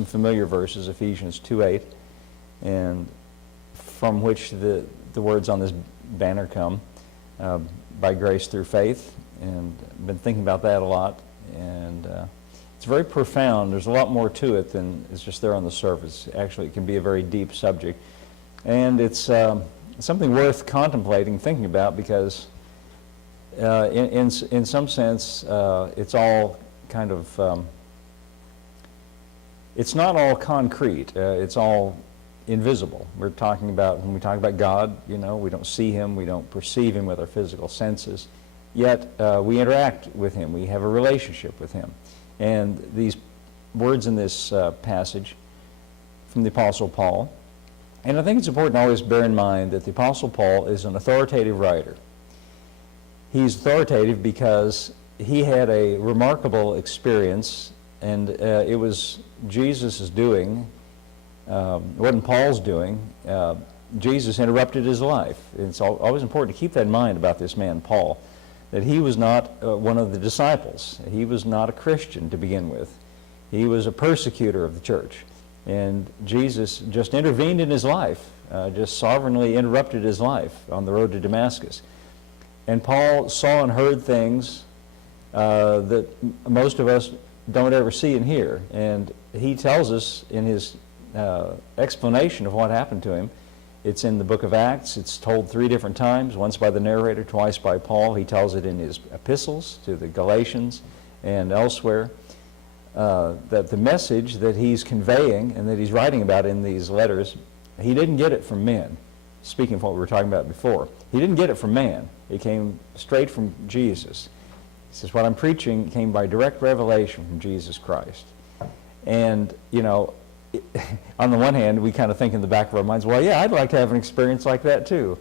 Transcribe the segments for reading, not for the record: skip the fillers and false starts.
some familiar verses, Ephesians 2:8, and from which the words on this banner come, by grace through faith, and I've been thinking about that a lot, and it's very profound. There's a lot more to it than is just there on the surface. Actually, it can be a very deep subject, and it's something worth contemplating, thinking about, because in some sense, it's all kind of, it's not all concrete. It's all invisible. We're talking about, when we talk about God, you know, we don't see Him, we don't perceive Him with our physical senses, yet we interact with Him, we have a relationship with Him. And these words in this passage from the Apostle Paul, and I think it's important to always bear in mind that the Apostle Paul is an authoritative writer. He's authoritative because he had a remarkable experience, and it was Jesus' doing. It wasn't Paul's doing. Jesus interrupted his life. It's always important to keep that in mind about this man, Paul, that he was not one of the disciples. He was not a Christian to begin with. He was a persecutor of the church. And Jesus just intervened in his life, just sovereignly interrupted his life on the road to Damascus. And Paul saw and heard things that most of us don't ever see and hear. And he tells us in his explanation of what happened to him. It's in the book of Acts. It's told 3 different times, once by the narrator, twice by Paul. He tells it in his epistles to the Galatians and elsewhere, that the message that he's conveying and that he's writing about in these letters, he didn't get it from men. Speaking of what we were talking about before, he didn't get it from man. It came straight from Jesus. He says, what I'm preaching came by direct revelation from Jesus Christ. And, you know, on the one hand, we kind of think in the back of our minds, well, yeah, I'd like to have an experience like that too.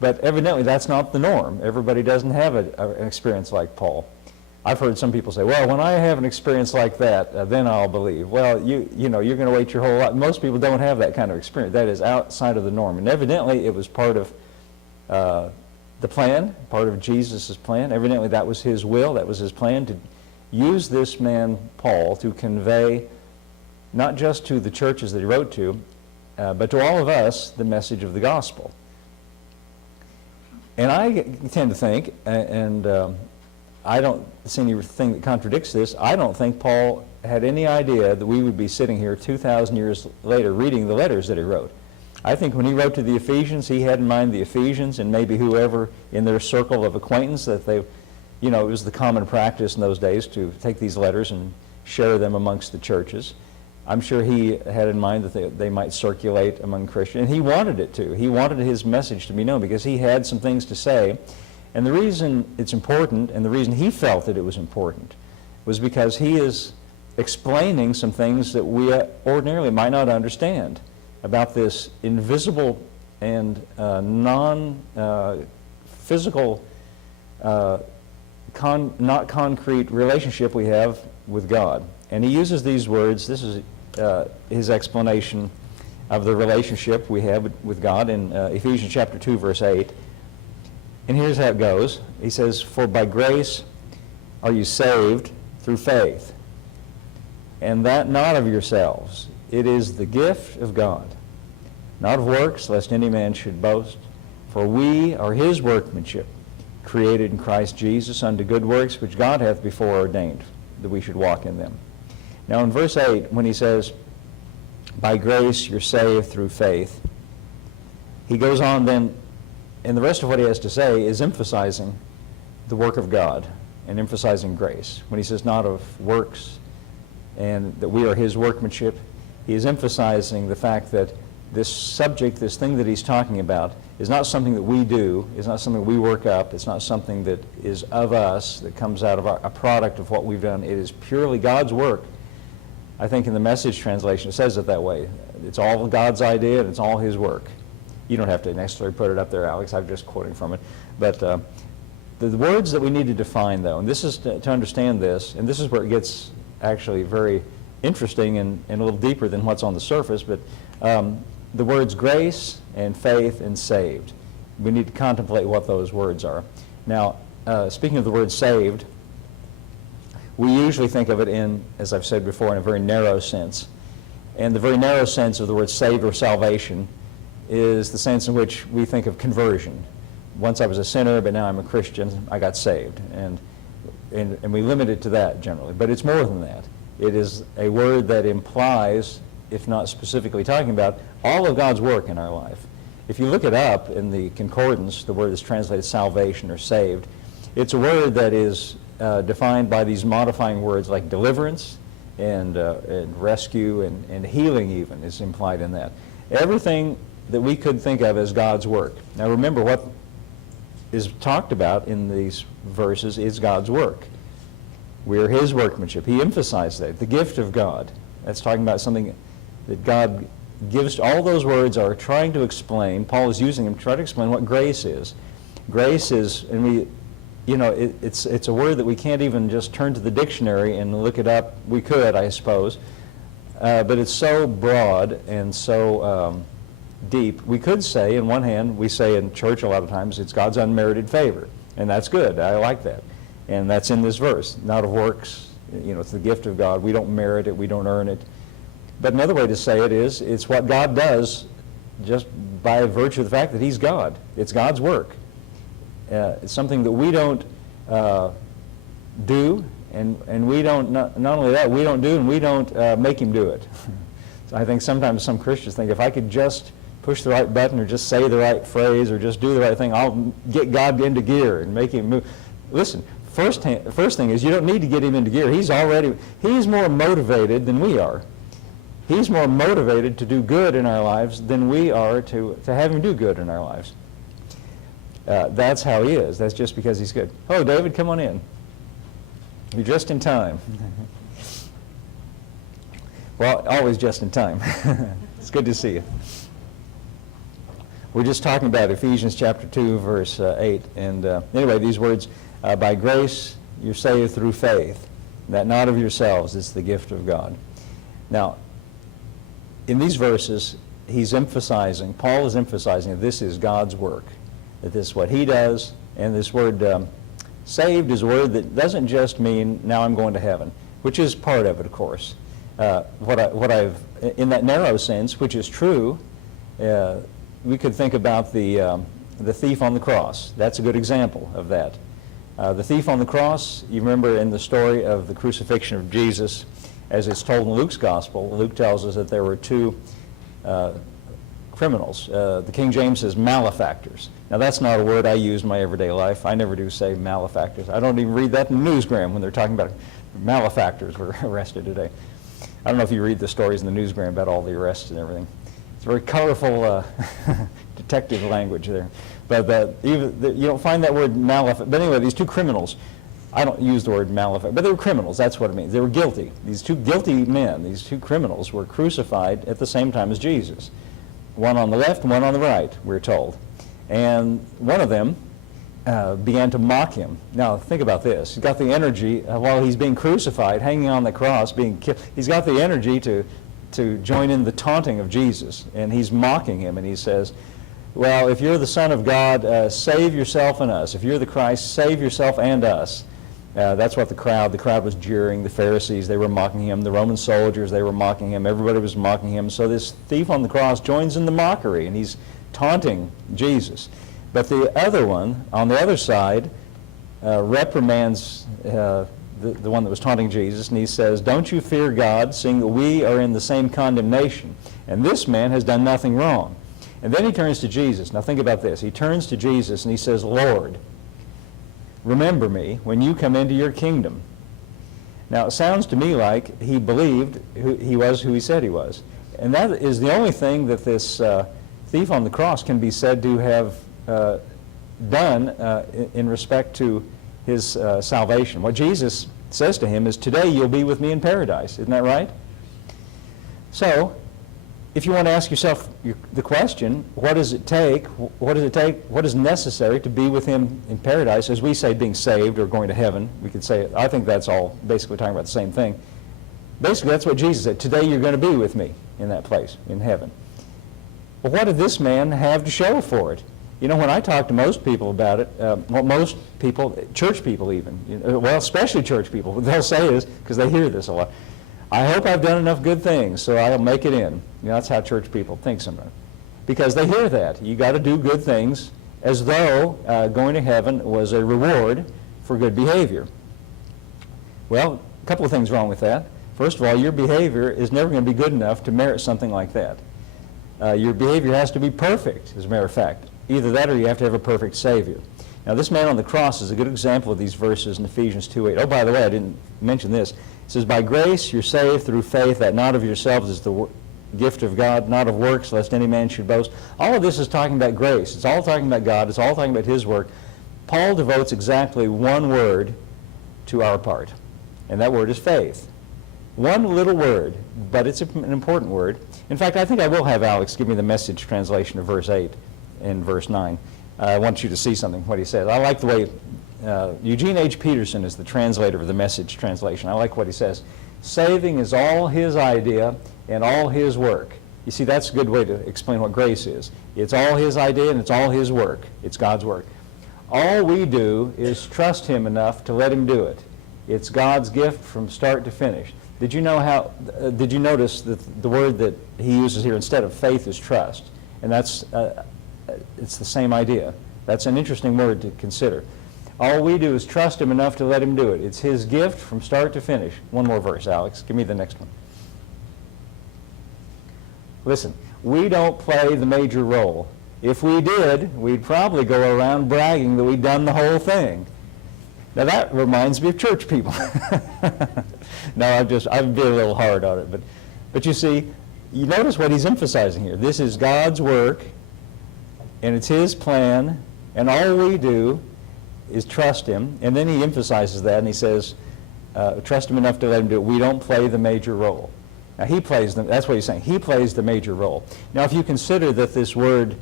But evidently that's not the norm. Everybody doesn't have an experience like Paul. I've heard some people say, well, when I have an experience like that, then I'll believe. Well, you know, you're going to wait your whole life. Most people don't have that kind of experience. That is outside of the norm. And evidently it was part of the plan, part of Jesus' plan. Evidently that was his will, that was his plan, to use this man, Paul, to convey not just to the churches that he wrote to, but to all of us, the message of the gospel. And I tend to think, and I don't see anything that contradicts this, I don't think Paul had any idea that we would be sitting here 2,000 years later reading the letters that he wrote. I think when he wrote to the Ephesians, he had in mind the Ephesians and maybe whoever in their circle of acquaintance, that they, you know, it was the common practice in those days to take these letters and share them amongst the churches. I'm sure he had in mind that they might circulate among Christians, and he wanted it to. He wanted his message to be known because he had some things to say. And the reason it's important, and the reason he felt that it was important, was because he is explaining some things that we ordinarily might not understand about this invisible and non-physical, not concrete relationship we have with God. And he uses these words. This is his explanation of the relationship we have with God in Ephesians chapter 2, verse 8. And here's how it goes. He says, for by grace are you saved through faith, and that not of yourselves. It is the gift of God, not of works, lest any man should boast. For we are his workmanship, created in Christ Jesus unto good works, which God hath before ordained that we should walk in them. Now in verse 8, when he says, by grace you're saved through faith, he goes on then, and the rest of what he has to say is emphasizing the work of God and emphasizing grace. When he says not of works and that we are his workmanship, he is emphasizing the fact that this subject, this thing that he's talking about, is not something that we do, is not something we work up, it's not something that is of us, that comes out of a product of what we've done. It is purely God's work. I think in the Message translation it says it that way. It's all God's idea and it's all his work. You don't have to necessarily put it up there, Alex. I'm just quoting from it. But the words that we need to define, though, and this is to understand this, and this is where it gets actually very interesting and a little deeper than what's on the surface, but the words grace and faith and saved. We need to contemplate what those words are. Now, speaking of the word saved, we usually think of it in, as I've said before, in a very narrow sense. And the very narrow sense of the word saved or salvation is the sense in which we think of conversion. Once I was a sinner, but now I'm a Christian, I got saved. And we limit it to that generally. But it's more than that. It is a word that implies, if not specifically talking about, all of God's work in our life. If you look it up in the concordance, the word is translated salvation or saved. It's a word that is defined by these modifying words like deliverance and rescue and healing even is implied in that. Everything that we could think of as God's work. Now remember, what is talked about in these verses is God's work. We are His workmanship. He emphasized that. The gift of God. That's talking about something that God gives. All those words are trying to explain, Paul is using them to try to explain what grace is. Grace is, and it's a word that we can't even just turn to the dictionary and look it up. We could, I suppose. But it's so broad and so deep. We could say, in one hand, we say in church a lot of times, it's God's unmerited favor. And that's good. I like that. And that's in this verse. Not of works. It's the gift of God. We don't merit it. We don't earn it. But another way to say it is, it's what God does just by virtue of the fact that He's God. It's God's work. It's something that we don't do, and we don't, not only that, we don't do, and we don't make Him do it. So I think sometimes some Christians think, if I could just push the right button or just say the right phrase or just do the right thing, I'll get God into gear and make Him move. Listen, first thing is, you don't need to get Him into gear. He's more motivated than we are. He's more motivated to do good in our lives than we are to have Him do good in our lives. That's how He is. That's just because He's good. Oh, David, come on in. You're just in time. Well, always just in time. It's good to see you. We're just talking about Ephesians chapter 2, verse 8. And anyway, these words, by grace you're saved through faith, that not of yourselves, it's the gift of God. Now, in these verses, Paul is emphasizing that this is God's work, that this is what He does, and this word saved is a word that doesn't just mean now I'm going to heaven, which is part of it, of course. In that narrow sense, which is true, we could think about the thief on the cross. That's a good example of that. The thief on the cross, you remember in the story of the crucifixion of Jesus, as it's told in Luke's gospel, Luke tells us that there were two criminals. The King James says malefactors. Now that's not a word I use in my everyday life. I never do say malefactors. I don't even read that in the newsgram when they're talking about malefactors were arrested today. I don't know if you read the stories in the newsgram about all the arrests and everything. It's very colorful detective language there. But you don't find that word malefactor. But anyway, these two criminals, I don't use the word malefactor, but they were criminals, that's what it means. They were guilty. These two guilty men, these two criminals, were crucified at the same time as Jesus. One on the left and one on the right, we're told. And one of them began to mock Him. Now, think about this. He's got the energy, while he's being crucified, hanging on the cross, being killed, he's got the energy to join in the taunting of Jesus. And he's mocking Him, and he says, well, if you're the Son of God, save yourself and us. If you're the Christ, save yourself and us. That's what the crowd was jeering. The Pharisees, they were mocking Him. The Roman soldiers, they were mocking Him. Everybody was mocking Him. So this thief on the cross joins in the mockery, and he's taunting Jesus. But the other one, on the other side, reprimands the one that was taunting Jesus, and he says, don't you fear God, seeing that we are in the same condemnation, and this man has done nothing wrong. And then he turns to Jesus. Now think about this. He turns to Jesus and he says, Lord, remember me when you come into your kingdom. Now it sounds to me like he believed he was who he said he was. And that is the only thing that this thief on the cross can be said to have done in respect to his salvation. What Jesus says to him is, today you'll be with me in paradise. Isn't that right? So, if you want to ask yourself the question, what does it take? What is necessary to be with Him in paradise? As we say, being saved or going to heaven, we could say, I think that's all basically talking about the same thing. Basically, that's what Jesus said. Today you're going to be with me in that place, in heaven. Well, what did this man have to show for it? You know, when I talk to most people about it, most people, church people even, well, especially church people, what they'll say is, because they hear this a lot, I hope I've done enough good things so I'll make it in. You know, that's how church people think sometimes. Because they hear that. You got to do good things as though going to heaven was a reward for good behavior. Well, a couple of things wrong with that. First of all, your behavior is never going to be good enough to merit something like that. Your behavior has to be perfect, as a matter of fact. Either that or you have to have a perfect Savior. Now, this man on the cross is a good example of these verses in Ephesians 2:8. Oh, by the way, I didn't mention this. It says, by grace you're saved through faith, that not of yourselves is the gift of God, not of works, lest any man should boast. All of this is talking about grace. It's all talking about God. It's all talking about His work. Paul devotes exactly one word to our part, and that word is faith. One little word, but it's an important word. In fact, I think I will have Alex give me the Message translation of verse 8 and verse 9. I want you to see something, what he says. I like the way Eugene H. Peterson is the translator of the Message translation. I like what he says. Saving is all His idea and all His work. You see, that's a good way to explain what grace is. It's all His idea and it's all His work. It's God's work. All we do is trust Him enough to let Him do it. It's God's gift from start to finish. Did you notice that the word that he uses here instead of faith is trust? And that's, it's the same idea. That's an interesting word to consider. All we do is trust Him enough to let Him do it. It's His gift from start to finish. One more verse, Alex. Give me the next one. Listen, we don't play the major role. If we did, we'd probably go around bragging that we'd done the whole thing. Now that reminds me of church people. No, I'm being a little hard on it, but you see, you notice what he's emphasizing here. This is God's work, and it's His plan, and all we do is trust Him. And then he emphasizes that, and he says, trust Him enough to let Him do it. We don't play the major role. Now He plays that's what he's saying. He plays the major role. Now if you consider that this word,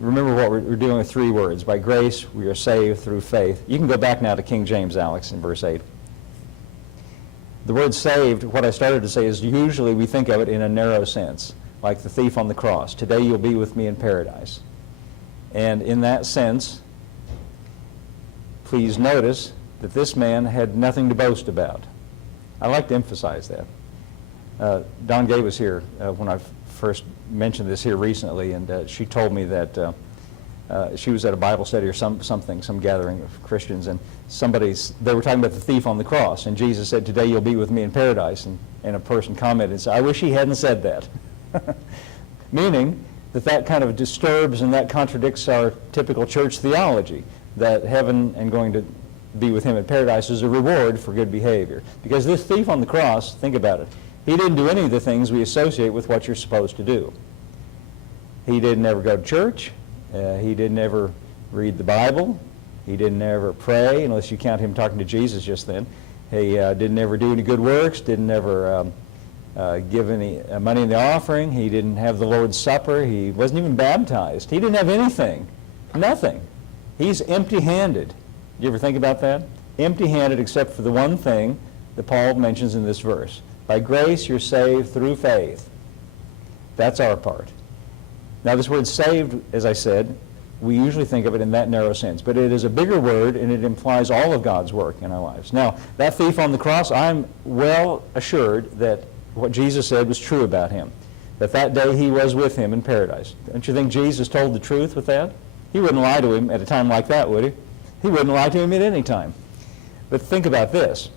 remember what we're dealing with, three words. By grace we are saved through faith. You can go back now to King James, Alex, in verse 8. The word saved, what I started to say is usually we think of it in a narrow sense, like the thief on the cross. Today you'll be with me in paradise. And in that sense, please notice that this man had nothing to boast about. I like to emphasize that. Don Gay was here when I first mentioned this here recently, and she told me that she was at a Bible study or some gathering of Christians, and they were talking about the thief on the cross, and Jesus said, today you'll be with me in paradise, and a person commented and said, I wish he hadn't said that. Meaning that kind of disturbs and that contradicts our typical church theology, that heaven and going to be with Him in paradise is a reward for good behavior. Because this thief on the cross, think about it, he didn't do any of the things we associate with what you're supposed to do. He didn't ever go to church. He didn't ever read the Bible. He didn't ever pray, unless you count him talking to Jesus just then. He didn't ever do any good works, didn't ever give any money in the offering. He didn't have the Lord's Supper. He wasn't even baptized. He didn't have anything. Nothing. He's empty-handed. Do you ever think about that? Empty-handed except for the one thing that Paul mentions in this verse. By grace you're saved through faith. That's our part. Now this word saved, as I said, we usually think of it in that narrow sense, but it is a bigger word and it implies all of God's work in our lives. Now, that thief on the cross, I'm well assured that what Jesus said was true about him, that day he was with Him in paradise. Don't you think Jesus told the truth with that? He wouldn't lie to him at a time like that, would he? He wouldn't lie to him at any time. But think about this.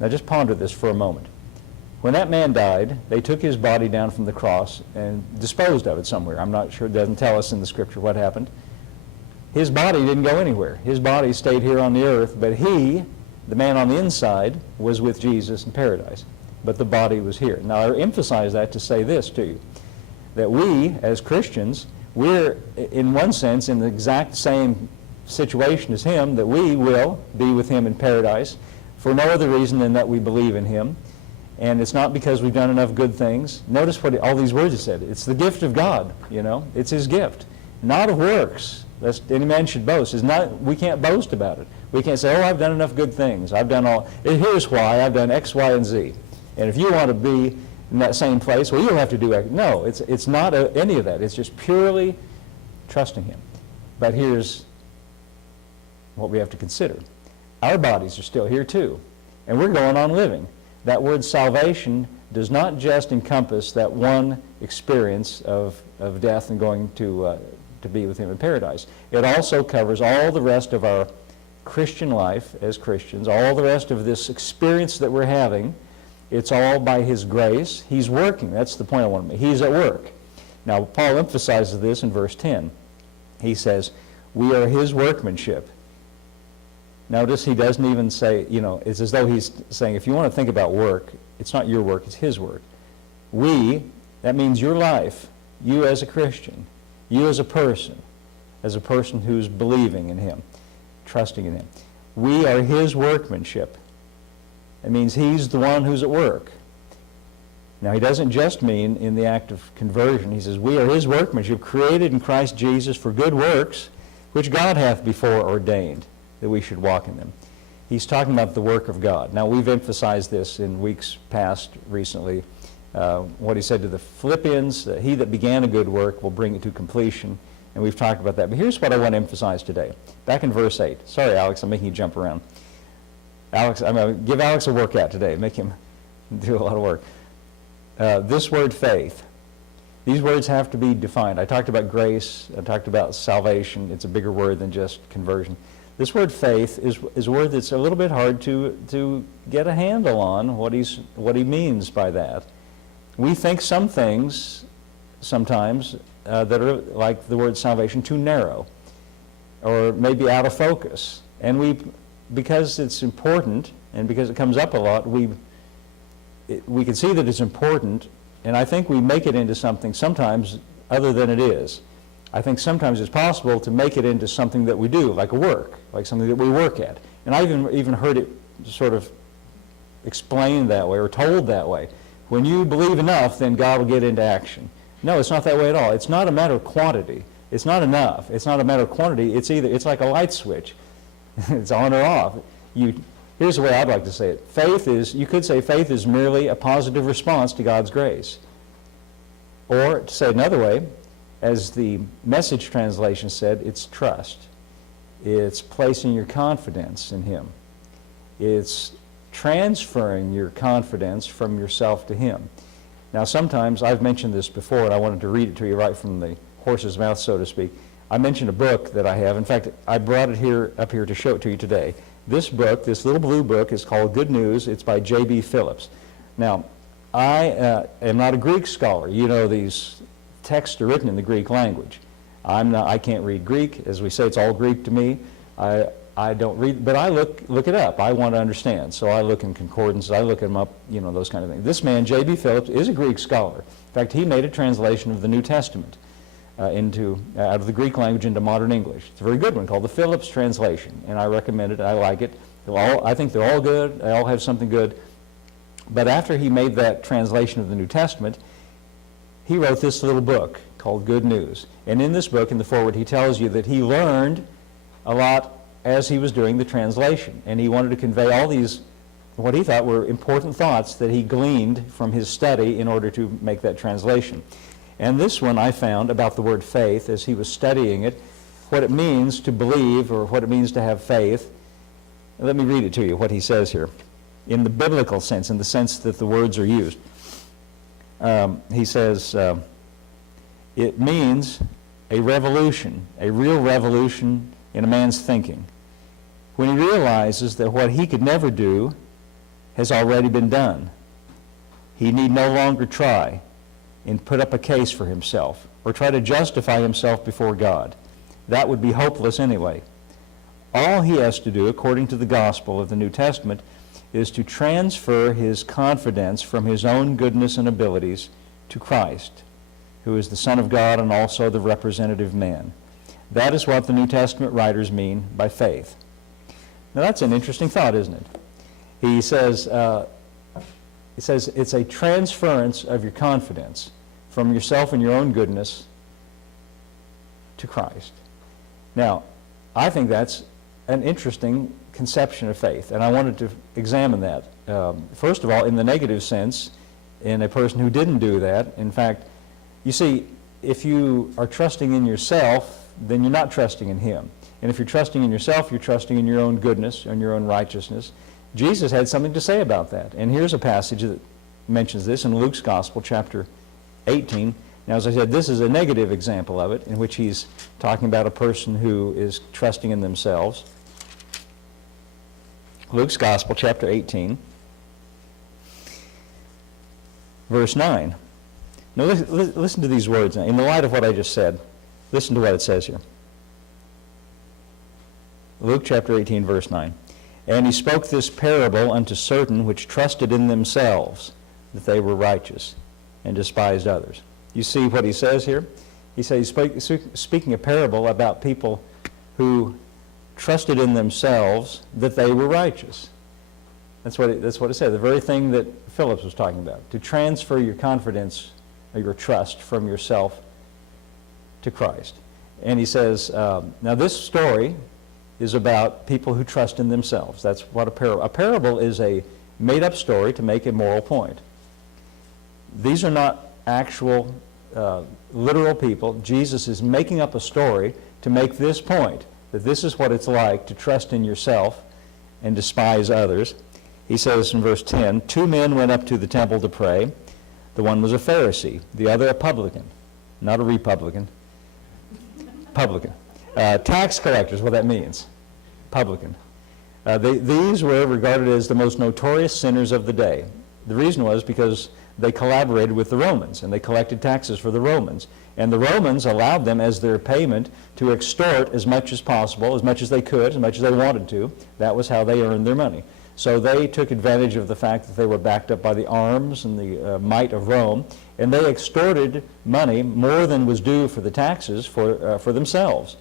Now just ponder this for a moment. When that man died, they took his body down from the cross and disposed of it somewhere. I'm not sure, it doesn't tell us in the Scripture what happened. His body didn't go anywhere. His body stayed here on the earth, but he, the man on the inside, was with Jesus in paradise. But the body was here. Now I emphasize that to say this to you, that we, as Christians, we're, in one sense, in the exact same situation as him, that we will be with Him in paradise for no other reason than that we believe in Him. And it's not because we've done enough good things. Notice what all these words he said. It's the gift of God, you know. It's His gift. Not of works, lest any man should boast. We can't boast about it. We can't say, oh, I've done enough good things. I've done all. Here's why. I've done X, Y, and Z. And if you want to be in that same place, well, you'll have to do X. No, it's not any of that. It's just purely trusting Him. But here's what we have to consider. Our bodies are still here too. And we're going on living. that word salvation does not just encompass that one experience of death and going to be with him in paradise. It also covers all the rest of our Christian life as Christians, all the rest of this experience that we're having. It's all by his grace. He's working. That's the point I want to make. He's at work. Now, Paul emphasizes this in verse 10. He says, we are his workmanship. Notice he doesn't even say, it's as though he's saying, if you want to think about work, it's not your work, it's his work. We, that means your life, you as a Christian, you as a person who's believing in him, trusting in him. We are his workmanship. It means he's the one who's at work. Now, he doesn't just mean in the act of conversion. He says, we are his workmanship, created in Christ Jesus for good works, which God hath before ordained that we should walk in them. He's talking about the work of God. Now, we've emphasized this in weeks past recently, what he said to the Philippians, he that began a good work will bring it to completion, and we've talked about that. But here's what I want to emphasize today. Back in verse 8. Sorry, Alex, I'm making you jump around. Alex, I'm going to give Alex a workout today, make him do a lot of work. This word faith, these words have to be defined. I talked about grace, I talked about salvation. It's a bigger word than just conversion. This word faith is a word that's a little bit hard to get a handle on what he means by that. We think some things sometimes that are like the word salvation too narrow or maybe out of focus. And because it's important and because it comes up a lot, we can see that it's important, and I think we make it into something sometimes other than it is. I think sometimes it's possible to make it into something that we do, like a work, like something that we work at. And I even heard it sort of explained that way or told that way. When you believe enough, then God will get into action. No, it's not that way at all. It's not a matter of quantity. It's not enough. It's not a matter of quantity. It's like a light switch. It's on or off. Here's the way I'd like to say it. You could say faith is merely a positive response to God's grace. Or, to say it another way, as the Message translation said, it's trust. It's placing your confidence in him. It's transferring your confidence from yourself to him. Now, sometimes, I've mentioned this before, and I wanted to read it to you right from the horse's mouth, so to speak. I mentioned a book that I have. In fact, I brought it up here to show it to you today. This book, this little blue book, is called Good News. It's by J.B. Phillips. Now, I am not a Greek scholar. You know, these texts are written in the Greek language. I can't read Greek. As we say, it's all Greek to me. I don't read, but I look it up. I want to understand. So I look in concordances. I look them up, those kind of things. This man, J.B. Phillips, is a Greek scholar. In fact, he made a translation of the New Testament out of the Greek language into modern English. It's a very good one called the Phillips Translation, and I recommend it. I like it. I think they're all good. They all have something good. But after he made that translation of the New Testament, he wrote this little book called Good News. And in this book, in the foreword, he tells you that he learned a lot as he was doing the translation. And he wanted to convey all these, what he thought were important thoughts that he gleaned from his study in order to make that translation. And this one I found about the word faith as he was studying it, what it means to believe or what it means to have faith. Let me read it to you, what he says here. In the biblical sense, in the sense that the words are used. He says, it means a revolution, a real revolution in a man's thinking. When he realizes that what he could never do has already been done. He need no longer try and put up a case for himself or try to justify himself before God. That would be hopeless anyway. All he has to do, according to the gospel of the New Testament, is to transfer his confidence from his own goodness and abilities to Christ, who is the Son of God and also the representative man. That is what the New Testament writers mean by faith. Now that's an interesting thought, isn't it? He says it's a transference of your confidence from yourself and your own goodness to Christ. Now, I think that's an interesting conception of faith, and I wanted to examine that. First of all, in the negative sense, in a person who didn't do that. In fact, you see, if you are trusting in yourself, then you're not trusting in him. And if you're trusting in yourself, you're trusting in your own goodness and your own righteousness. Jesus had something to say about that. And here's a passage that mentions this in Luke's Gospel, chapter 18. Now, as I said, this is a negative example of it, in which he's talking about a person who is trusting in themselves. Luke's Gospel, chapter 18, verse 9. Now, listen to these words. Now, in the light of what I just said, listen to what it says here. Luke chapter 18, verse 9. And he spoke this parable unto certain which trusted in themselves that they were righteous, and despised others. You see what he says here? He says he's speaking a parable about people who trusted in themselves that they were righteous. That's what it said, the very thing that Phillips was talking about, to transfer your confidence or your trust from yourself to Christ. And he says, now this story is about people who trust in themselves. That's what a parable is, a made-up story to make a moral point. These are not actual literal people. Jesus is making up a story to make this point, that this is what it's like to trust in yourself and despise others. He says in verse 10, 2 men went up to the temple to pray. The one was a Pharisee, the other a publican, not a Republican, publican. Tax collectors, what that means, publican. These were regarded as the most notorious sinners of the day. The reason was because they collaborated with the Romans, and they collected taxes for the Romans. And the Romans allowed them as their payment to extort as much as possible, as much as they could, as much as they wanted to. That was how they earned their money. So they took advantage of the fact that they were backed up by the arms and the might of Rome, and they extorted money more than was due for the taxes for themselves.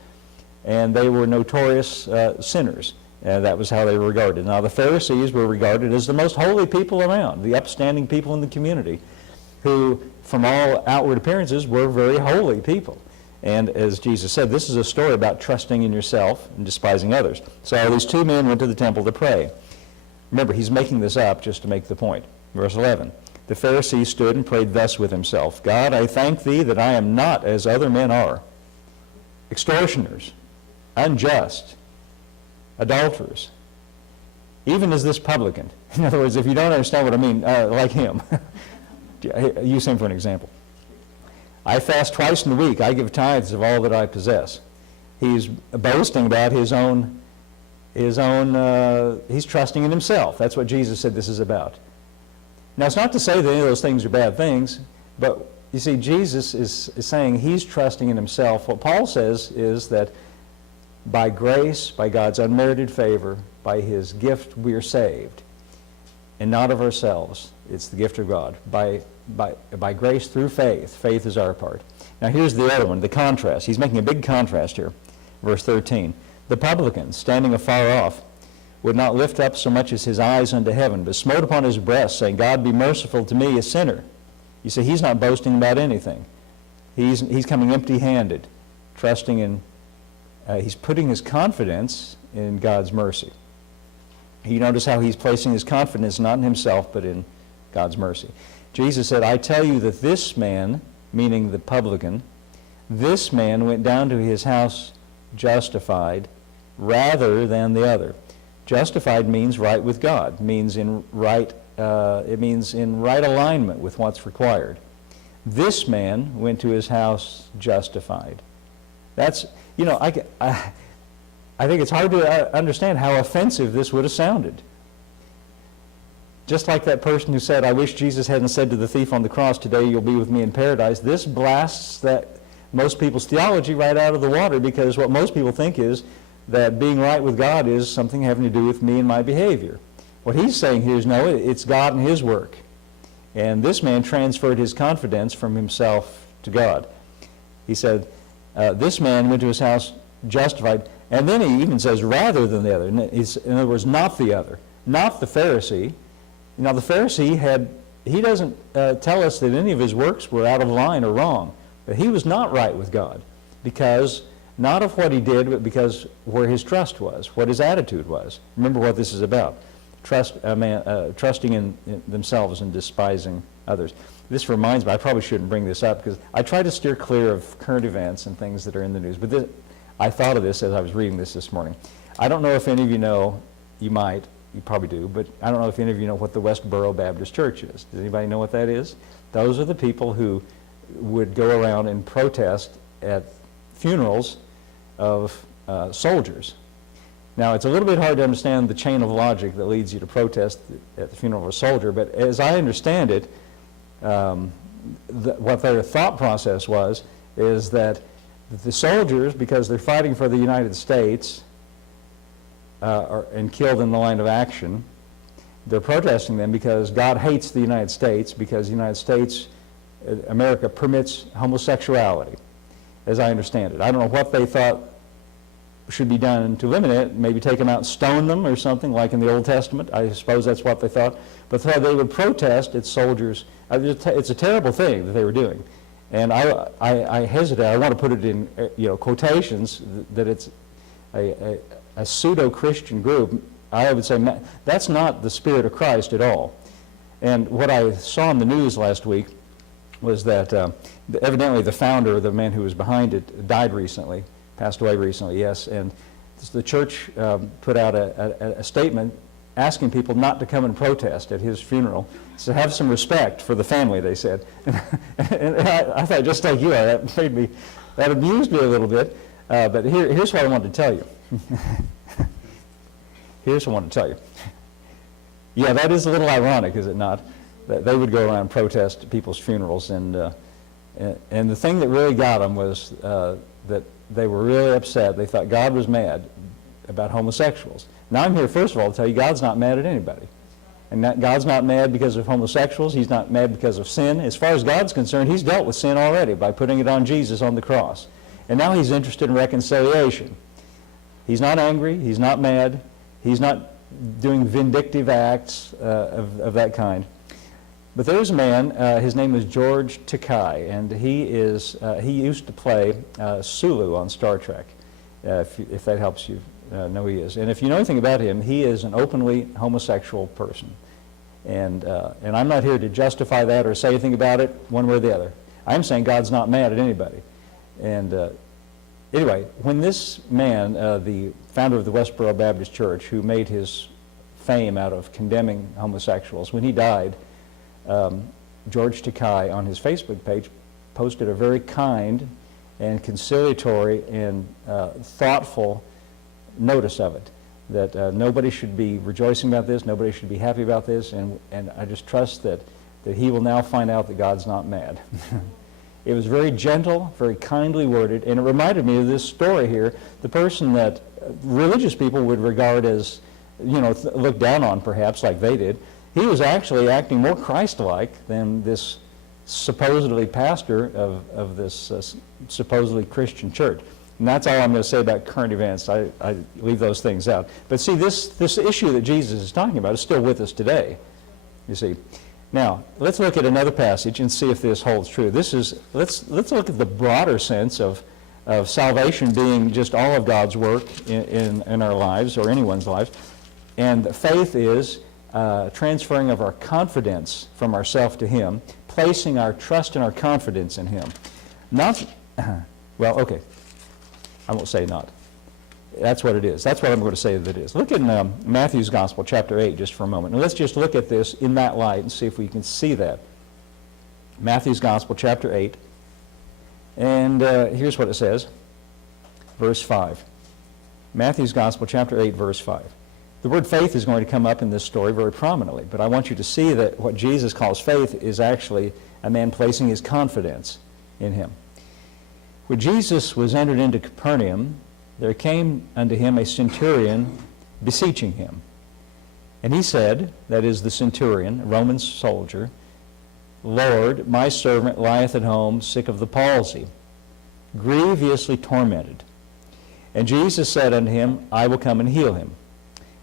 And they were notorious sinners. That was how they were regarded. Now, the Pharisees were regarded as the most holy people around, the upstanding people in the community, who, from all outward appearances, were very holy people. And as Jesus said, this is a story about trusting in yourself and despising others. So these 2 men went to the temple to pray. Remember, he's making this up just to make the point. Verse 11, the Pharisee stood and prayed thus with himself, God, I thank thee that I am not as other men are, extortioners, unjust, adulterers, even as this publican. In other words, if you don't understand what I mean, like him. Use him for an example. I fast twice in the week. I give tithes of all that I possess. He's boasting about his own, he's trusting in himself. That's what Jesus said this is about. Now, it's not to say that any of those things are bad things, but you see, Jesus is saying he's trusting in himself. What Paul says is that by grace, by God's unmerited favor, by his gift, we are saved, and not of ourselves. It's the gift of God. By grace through faith. Faith is our part. Now here's the other one, the contrast. He's making a big contrast here. Verse 13. The publican, standing afar off, would not lift up so much as his eyes unto heaven, but smote upon his breast, saying, God be merciful to me, a sinner. You see, he's not boasting about anything. He's coming empty-handed, trusting in, he's putting his confidence in God's mercy. You notice how he's placing his confidence not in himself, but in God's mercy. Jesus said, I tell you that this man, meaning the publican, this man went down to his house justified rather than the other. Justified means right with God, means in right, it means in right alignment with what's required. This man went to his house justified. That's, you know, I think it's hard to understand how offensive this would have sounded. Just like that person who said, I wish Jesus hadn't said to the thief on the cross, today you'll be with me in paradise. This blasts that most people's theology right out of the water, because what most people think is that being right with God is something having to do with me and my behavior. What he's saying here is, no, it's God and his work. And this man transferred his confidence from himself to God. He said, this man went to his house justified, and then he even says, rather than the other. In other words, not the other, not the Pharisee. Now, the Pharisee he doesn't tell us that any of his works were out of line or wrong, but he was not right with God, because not of what he did, but because where his trust was, what his attitude was. Remember what this is about. Trusting in themselves and despising others. This reminds me, I probably shouldn't bring this up, because I try to steer clear of current events and things that are in the news, but I thought of this as I was reading this morning. I don't know if any of you know, you might, you probably do, but I don't know if any of you know what the Westboro Baptist Church is. Does anybody know what that is? Those are the people who would go around and protest at funerals of soldiers. Now, it's a little bit hard to understand the chain of logic that leads you to protest at the funeral of a soldier, but as I understand it, what their thought process is that the soldiers, because they're fighting for the United States and killed in the line of action, they're protesting them because God hates the United States, because the United States, America, permits homosexuality, as I understand it. I don't know what they thought should be done to limit it, maybe take them out and stone them or something like in the Old Testament. I suppose that's what they thought. But they would protest its soldiers. It's a terrible thing that they were doing. And I hesitate. I want to put it in quotations that it's a pseudo-Christian group. I would say that's not the spirit of Christ at all. And what I saw in the news last week was that evidently the founder, the man who was behind it, died recently. Passed away recently, yes, and the church put out a statement asking people not to come and protest at his funeral, to have some respect for the family, they said. And I thought, just like you are, that amused me a little bit, but here's what I wanted to tell you. Here's what I wanted to tell you. Yeah, that is a little ironic, is it not? That they would go around and protest people's funerals, and the thing that really got them was that they were really upset. They thought God was mad about homosexuals. Now I'm here, first of all, to tell you God's not mad at anybody. And God's not mad because of homosexuals. He's not mad because of sin. As far as God's concerned, he's dealt with sin already by putting it on Jesus on the cross. And now he's interested in reconciliation. He's not angry. He's not mad. He's not doing vindictive acts of that kind. But there's a man, his name is George Takei, and he used to play Sulu on Star Trek, if that helps you know who he is. And if you know anything about him, he is an openly homosexual person. And I'm not here to justify that or say anything about it one way or the other. I'm saying God's not mad at anybody. And anyway, when this man, the founder of the Westboro Baptist Church, who made his fame out of condemning homosexuals, when he died, George Takei on his Facebook page posted a very kind and conciliatory and thoughtful notice of it, that nobody should be rejoicing about this, nobody should be happy about this, and I just trust that he will now find out that God's not mad. It was very gentle, very kindly worded, and it reminded me of this story here, the person that religious people would regard as, look down on perhaps like they did. He was actually acting more Christ-like than this supposedly pastor of this supposedly Christian church. And that's all I'm going to say about current events. I leave those things out. But see, this issue that Jesus is talking about is still with us today, you see. Now, let's look at another passage and see if this holds true. Let's look at the broader sense of salvation being just all of God's work in our lives, or anyone's lives. And faith is transferring of our confidence from ourselves to him, placing our trust and our confidence in him. Not, well, okay, I won't say not. That's what it is. That's what I'm going to say that it is. Look in Matthew's Gospel, chapter 8, just for a moment. And let's just look at this in that light and see if we can see that. Matthew's Gospel, chapter 8. And here's what it says, verse 5. Matthew's Gospel, chapter 8, verse 5. The word faith is going to come up in this story very prominently, but I want you to see that what Jesus calls faith is actually a man placing his confidence in him. When Jesus was entered into Capernaum, there came unto him a centurion beseeching him. And he said, that is the centurion, a Roman soldier, Lord, my servant lieth at home, sick of the palsy, grievously tormented. And Jesus said unto him, I will come and heal him.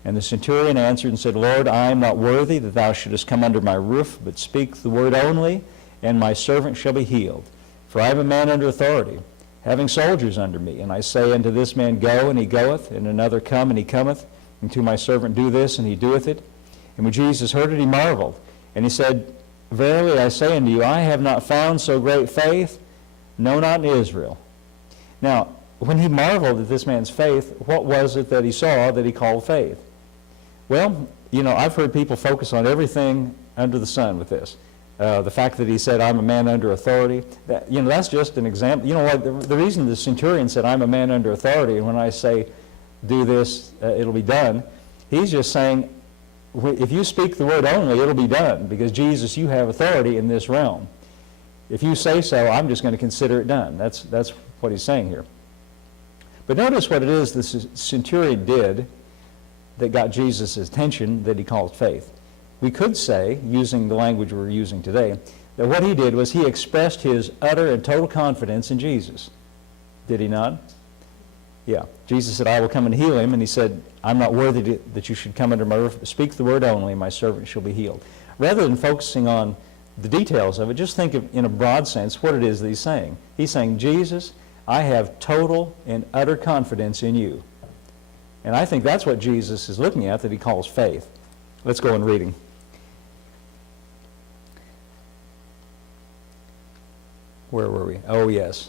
And the centurion answered and said, Lord, I am not worthy that thou shouldest come under my roof, but speak the word only, and my servant shall be healed. For I am a man under authority, having soldiers under me. And I say unto this man, Go, and he goeth, and another, Come, and he cometh, and to my servant, Do this, and he doeth it. And when Jesus heard it, he marveled. And he said, Verily I say unto you, I have not found so great faith, no, not in Israel. Now, when he marveled at this man's faith, what was it that he saw that he called faith? Well, you know, I've heard people focus on everything under the sun with this. The fact that he said, I'm a man under authority, that, you know, that's just an example. You know what, the reason the centurion said, I'm a man under authority, and when I say, do this, it'll be done, he's just saying, if you speak the word only, it'll be done, because Jesus, you have authority in this realm. If you say so, I'm just going to consider it done. That's what he's saying here. But notice what it is the centurion did that got Jesus' attention that he called faith. We could say, using the language we're using today, that what he did was he expressed his utter and total confidence in Jesus. Did he not? Yeah. Jesus said, I will come and heal him, and he said, I'm not worthy that you should come under my roof. Speak the word only, and my servant shall be healed. Rather than focusing on the details of it, just think of, in a broad sense, what it is that he's saying. He's saying, Jesus, I have total and utter confidence in you. And I think that's what Jesus is looking at, that he calls faith. Let's go on reading. Where were we? Oh, yes.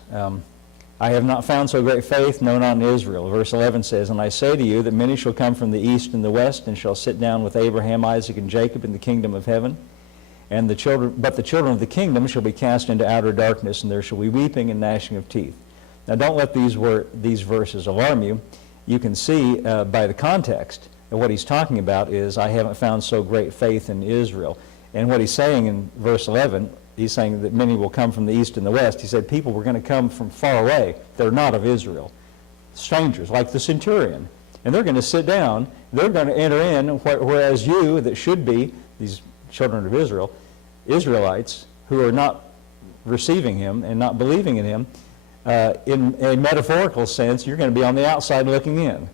I have not found so great faith, no, not in Israel. Verse 11 says, And I say to you that many shall come from the east and the west, and shall sit down with Abraham, Isaac, and Jacob in the kingdom of heaven. But the children of the kingdom shall be cast into outer darkness, and there shall be weeping and gnashing of teeth. Now, don't let these verses alarm you. You can see by the context that what he's talking about is, I haven't found so great faith in Israel. And what he's saying in verse 11, he's saying that many will come from the east and the west. He said people were going to come from far away that are not of Israel. Strangers, like the centurion. And they're going to sit down. They're going to enter in, whereas you, that should be, these children of Israel, Israelites, who are not receiving him and not believing in him, in a metaphorical sense, you're going to be on the outside looking in.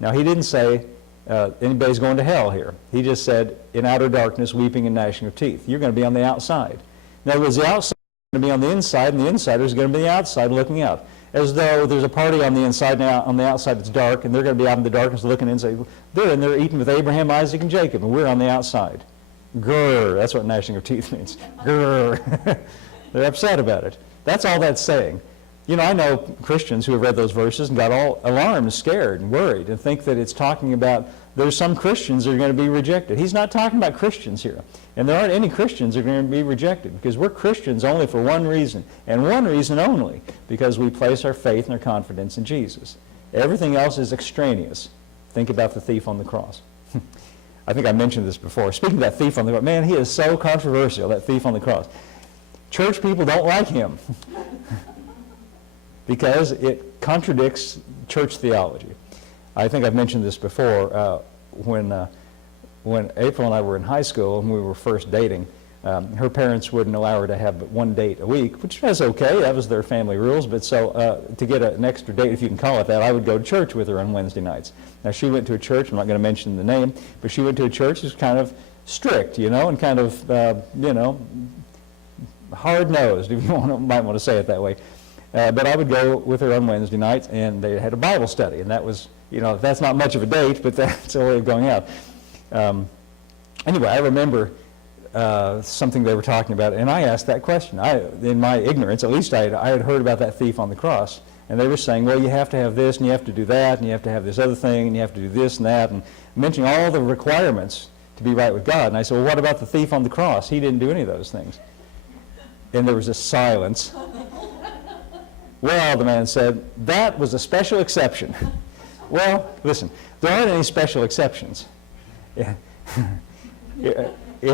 Now, he didn't say anybody's going to hell here. He just said, in outer darkness, weeping and gnashing of teeth. You're going to be on the outside. In other words, the outside is going to be on the inside, and the insider is going to be the outside looking out. As though there's a party on the inside, and on the outside it's dark, and they're going to be out in the darkness looking in and say, they're in there eating with Abraham, Isaac, and Jacob, and we're on the outside. Grrr, that's what gnashing of teeth means. Grrr. They're upset about it. That's all that's saying. You know, I know Christians who have read those verses and got all alarmed, scared, and worried, and think that it's talking about there's some Christians that are going to be rejected. He's not talking about Christians here. And there aren't any Christians that are going to be rejected, because we're Christians only for one reason, and one reason only, because we place our faith and our confidence in Jesus. Everything else is extraneous. Think about the thief on the cross. I think I mentioned this before. Speaking of that thief on the cross, man, he is so controversial, that thief on the cross. Church people don't like him because it contradicts church theology. I think I've mentioned this before. When April and I were in high school and we were first dating, her parents wouldn't allow her to have but one date a week, which was okay. That was their family rules. But so to get an extra date, if you can call it that, I would go to church with her on Wednesday nights. Now, she went to a church, I'm not going to mention the name, but she went to a church that was kind of strict, you know, and kind of, you know, hard-nosed, if you might want to say it that way. But I would go with her on Wednesday nights, and they had a Bible study, and that was, you know, that's not much of a date, but that's a way of going out. Anyway, I remember something they were talking about, and I asked that question. In my ignorance, at least I had heard about that thief on the cross, and they were saying, well, you have to have this, and you have to do that, and you have to have this other thing, and you have to do this and that, and mentioning all the requirements to be right with God. And I said, well, what about the thief on the cross? He didn't do any of those things. And there was a silence. Well, the man said, that was a special exception. Well, listen, there aren't any special exceptions. If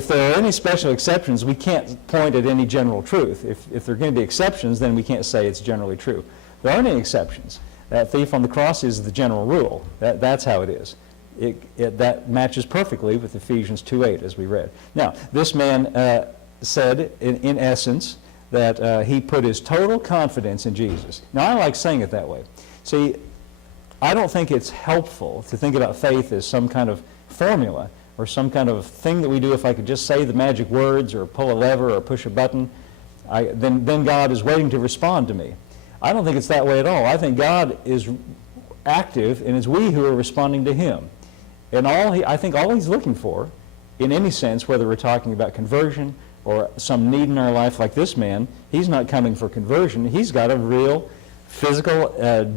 there are any special exceptions, we can't point at any general truth. If there are going to be exceptions, then we can't say it's generally true. There aren't any exceptions. That thief on the cross is the general rule. That's how it is. That matches perfectly with Ephesians 2:8, as we read. Now, this man said, in essence, that he put his total confidence in Jesus. Now, I like saying it that way. See, I don't think it's helpful to think about faith as some kind of formula or some kind of thing that we do. If I could just say the magic words or pull a lever or push a button, then God is waiting to respond to me. I don't think it's that way at all. I think God is active, and it's we who are responding to him. And I think all he's looking for, in any sense, whether we're talking about conversion or some need in our life like this man, he's not coming for conversion. He's got a real physical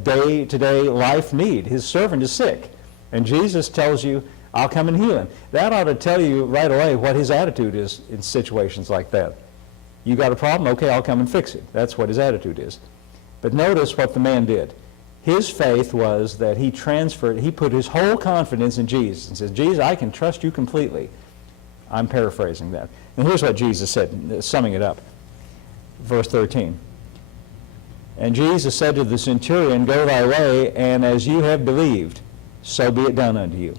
day-to-day life need. His servant is sick. And Jesus tells you, I'll come and heal him. That ought to tell you right away what his attitude is in situations like that. You got a problem? Okay, I'll come and fix it. That's what his attitude is. But notice what the man did. His faith was that he put his whole confidence in Jesus and says, Jesus, I can trust you completely. I'm paraphrasing that. And here's what Jesus said, summing it up. Verse 13. And Jesus said to the centurion, go thy way, and as you have believed, so be it done unto you.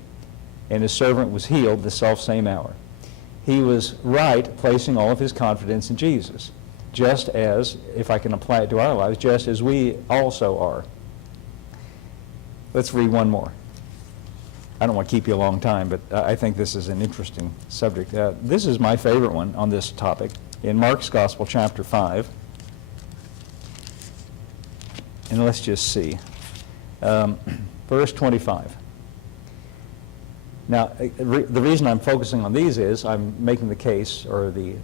And his servant was healed the selfsame hour. He was right placing all of his confidence in Jesus, just as, if I can apply it to our lives, just as we also are. Let's read one more. I don't want to keep you a long time, but I think this is an interesting subject. This is my favorite one on this topic. In Mark's Gospel, chapter 5, and let's just see, verse 25. Now, the reason I'm focusing on these is I'm making the case, or the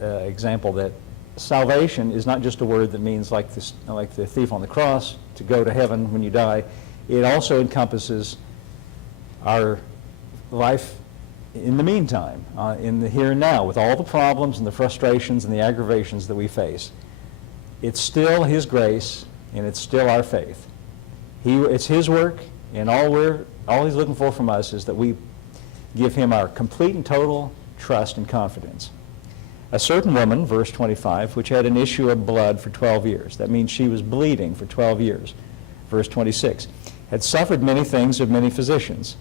example, that salvation is not just a word that means, like the thief on the cross, to go to heaven when you die. It also encompasses our life in the meantime, in the here and now, with all the problems and the frustrations and the aggravations that we face. It's still his grace, and it's still our faith. It's his work, and all he's looking for from us is that we give him our complete and total trust and confidence. A certain woman, verse 25, which had an issue of blood for 12 years. That means she was bleeding for 12 years. Verse 26, had suffered many things of many physicians.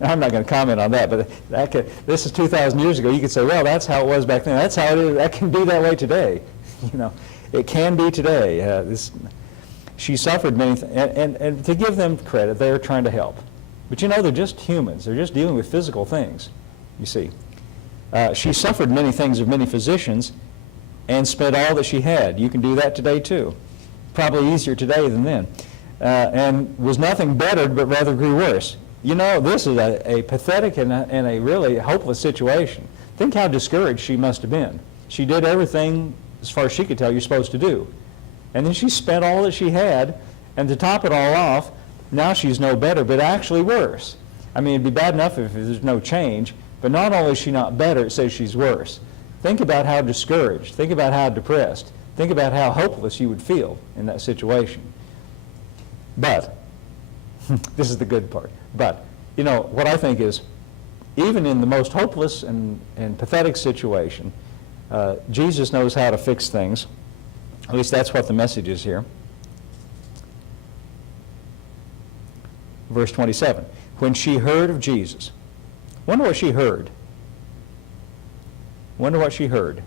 Now, I'm not going to comment on that, but this is 2,000 years ago. You could say, well, that's how it was back then. That's how it is. That can be that way today. It can be today. She suffered many things, and to give them credit, they're trying to help. But they're just humans. They're just dealing with physical things, you see. She suffered many things of many physicians and spent all that she had. You can do that today, too. Probably easier today than then. And was nothing bettered, but rather grew worse. This is a pathetic and a really hopeless situation. Think how discouraged she must have been. She did everything, as far as she could tell, you're supposed to do. And then she spent all that she had, and to top it all off, now she's no better, but actually worse. I mean, it'd be bad enough if there's no change, but not only is she not better, it says she's worse. Think about how discouraged. Think about how depressed. Think about how hopeless you would feel in that situation. But, this is the good part, but, what I think is, even in the most hopeless and pathetic situation, Jesus knows how to fix things. At least that's what the message is here. Verse 27, when she heard of Jesus. Wonder what she heard. Wonder what she heard.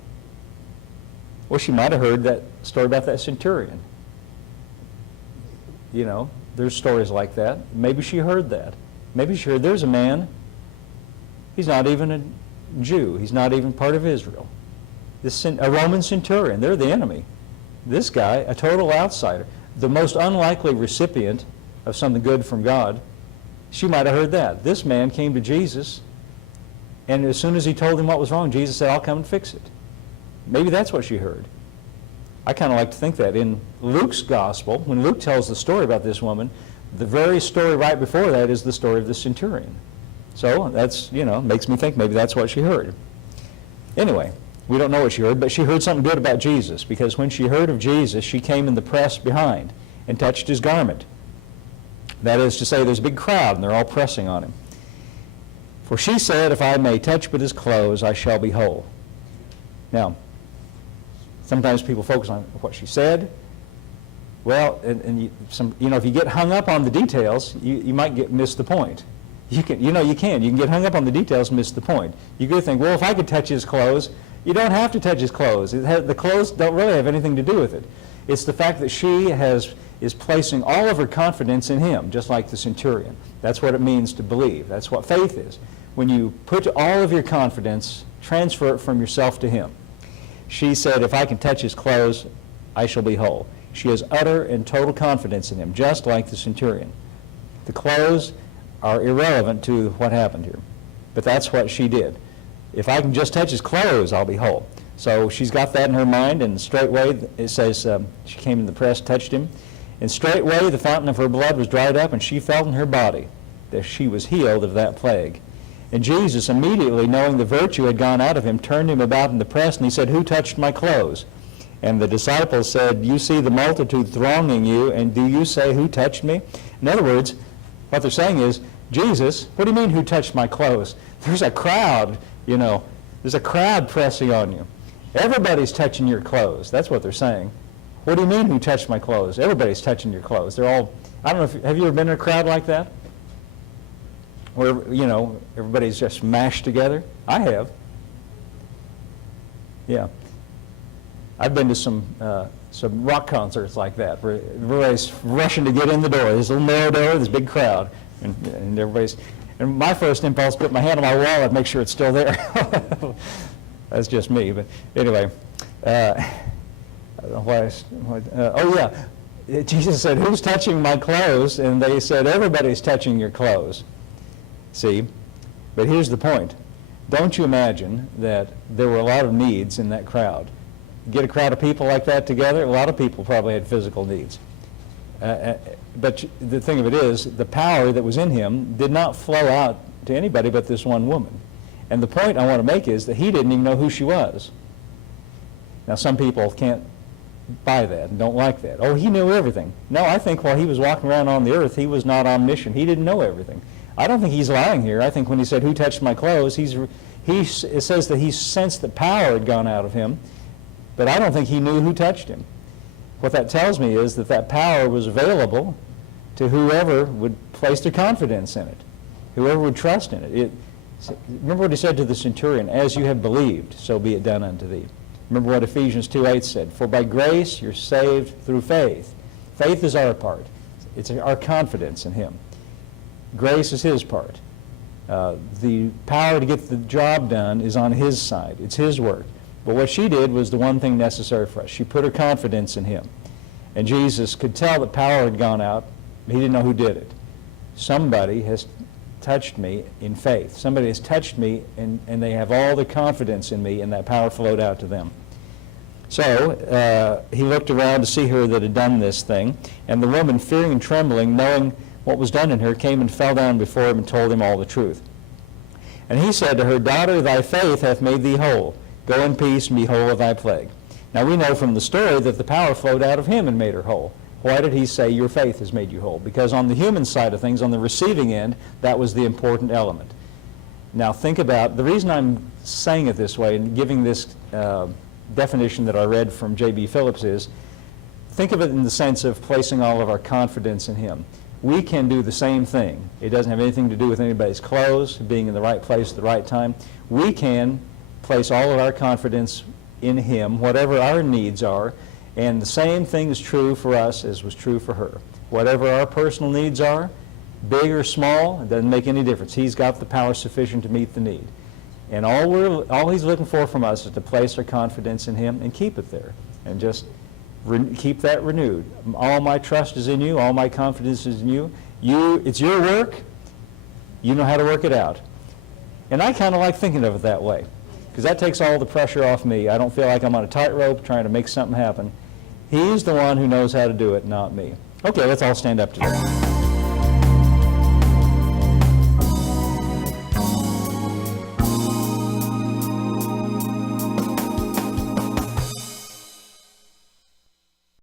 Well, she might have heard that story about that centurion. There's stories like that. Maybe she heard that. Maybe she heard there's a man, he's not even a Jew. He's not even part of Israel. A Roman centurion, they're the enemy. This guy, a total outsider, the most unlikely recipient of something good from God, she might have heard that. This man came to Jesus, and as soon as he told him what was wrong, Jesus said, I'll come and fix it. Maybe that's what she heard. I kind of like to think that. In Luke's gospel, when Luke tells the story about this woman, the very story right before that is the story of the centurion. So that's, makes me think maybe that's what she heard. Anyway, we don't know what she heard, but she heard something good about Jesus, because when she heard of Jesus, she came in the press behind and touched his garment. That is to say, there's a big crowd, and they're all pressing on him. For she said, if I may touch but his clothes, I shall be whole. Now, sometimes people focus on what she said. Well, if you get hung up on the details, you might miss the point. You can get hung up on the details and miss the point. You could think, well, if I could touch his clothes, you don't have to touch his clothes. The clothes don't really have anything to do with it. It's the fact that she is placing all of her confidence in him, just like the centurion. That's what it means to believe. That's what faith is. When you put all of your confidence, transfer it from yourself to him. She said, if I can touch his clothes, I shall be whole. She has utter and total confidence in him, just like the centurion. The clothes are irrelevant to what happened here. But that's what she did. If I can just touch his clothes, I'll be whole. So she's got that in her mind, and straightway, it says, she came in the press, touched him, and straightway the fountain of her blood was dried up, and she felt in her body that she was healed of that plague. And Jesus, immediately knowing the virtue had gone out of him, turned him about in the press, and he said, "Who touched my clothes?" And the disciples said, "You see the multitude thronging you, and do you say, 'Who touched me?'" In other words, what they're saying is, "Jesus, what do you mean, who touched my clothes? There's a crowd, there's a crowd pressing on you. Everybody's touching your clothes." That's what they're saying. "What do you mean, who touched my clothes? Everybody's touching your clothes." They're all, I don't know, have you ever been in a crowd like that? Where, everybody's just mashed together? I have. Yeah. I've been to some rock concerts like that, where everybody's rushing to get in the door. There's a little narrow door, this big crowd, and everybody's. And my first impulse is put my hand on my wallet, make sure it's still there. That's just me, but anyway. I don't know why. Jesus said, "Who's touching my clothes?" And they said, "Everybody's touching your clothes." See, but here's the point. Don't you imagine that there were a lot of needs in that crowd? Get a crowd of people like that together, a lot of people probably had physical needs. But the thing of it is, the power that was in him did not flow out to anybody but this one woman. And the point I want to make is that he didn't even know who she was. Now, some people can't buy that and don't like that. Oh, he knew everything. No, I think while he was walking around on the earth, he was not omniscient. He didn't know everything. I don't think he's lying here. I think when he said, "Who touched my clothes," it says that he sensed that power had gone out of him, but I don't think he knew who touched him. What that tells me is that power was available to whoever would place their confidence in it, whoever would trust in it. Remember what he said to the centurion, "As you have believed, so be it done unto thee." Remember what Ephesians 2:8 said, "For by grace you're saved through faith." Faith is our part. It's our confidence in him. Grace is his part. The power to get the job done is on his side. It's his work. But what she did was the one thing necessary for us. She put her confidence in him. And Jesus could tell that power had gone out. He didn't know who did it. Somebody has touched me in faith. Somebody has touched me, and they have all the confidence in me, and that power flowed out to them. So he looked around to see her that had done this thing, and the woman, fearing and trembling, knowing what was done in her, came and fell down before him and told him all the truth. And he said to her, "Daughter, thy faith hath made thee whole. Go in peace and be whole of thy plague." Now we know from the story that the power flowed out of him and made her whole. Why did he say, "Your faith has made you whole"? Because on the human side of things, on the receiving end, that was the important element. Now think about, the reason I'm saying it this way and giving this definition that I read from J.B. Phillips is, think of it in the sense of placing all of our confidence in him. We can do the same thing. It doesn't have anything to do with anybody's clothes, being in the right place at the right time. We can place all of our confidence in him, whatever our needs are, and the same thing is true for us as was true for her. Whatever our personal needs are, big or small, it doesn't make any difference. He's got the power sufficient to meet the need. And all he's looking for from us is to place our confidence in him and keep it there, and just keep that renewed. All my trust is in you. All my confidence is in you. It's your work. You know how to work it out. And I kind of like thinking of it that way, because that takes all the pressure off me. I don't feel like I'm on a tightrope trying to make something happen. He's the one who knows how to do it, not me. Okay, let's all stand up together.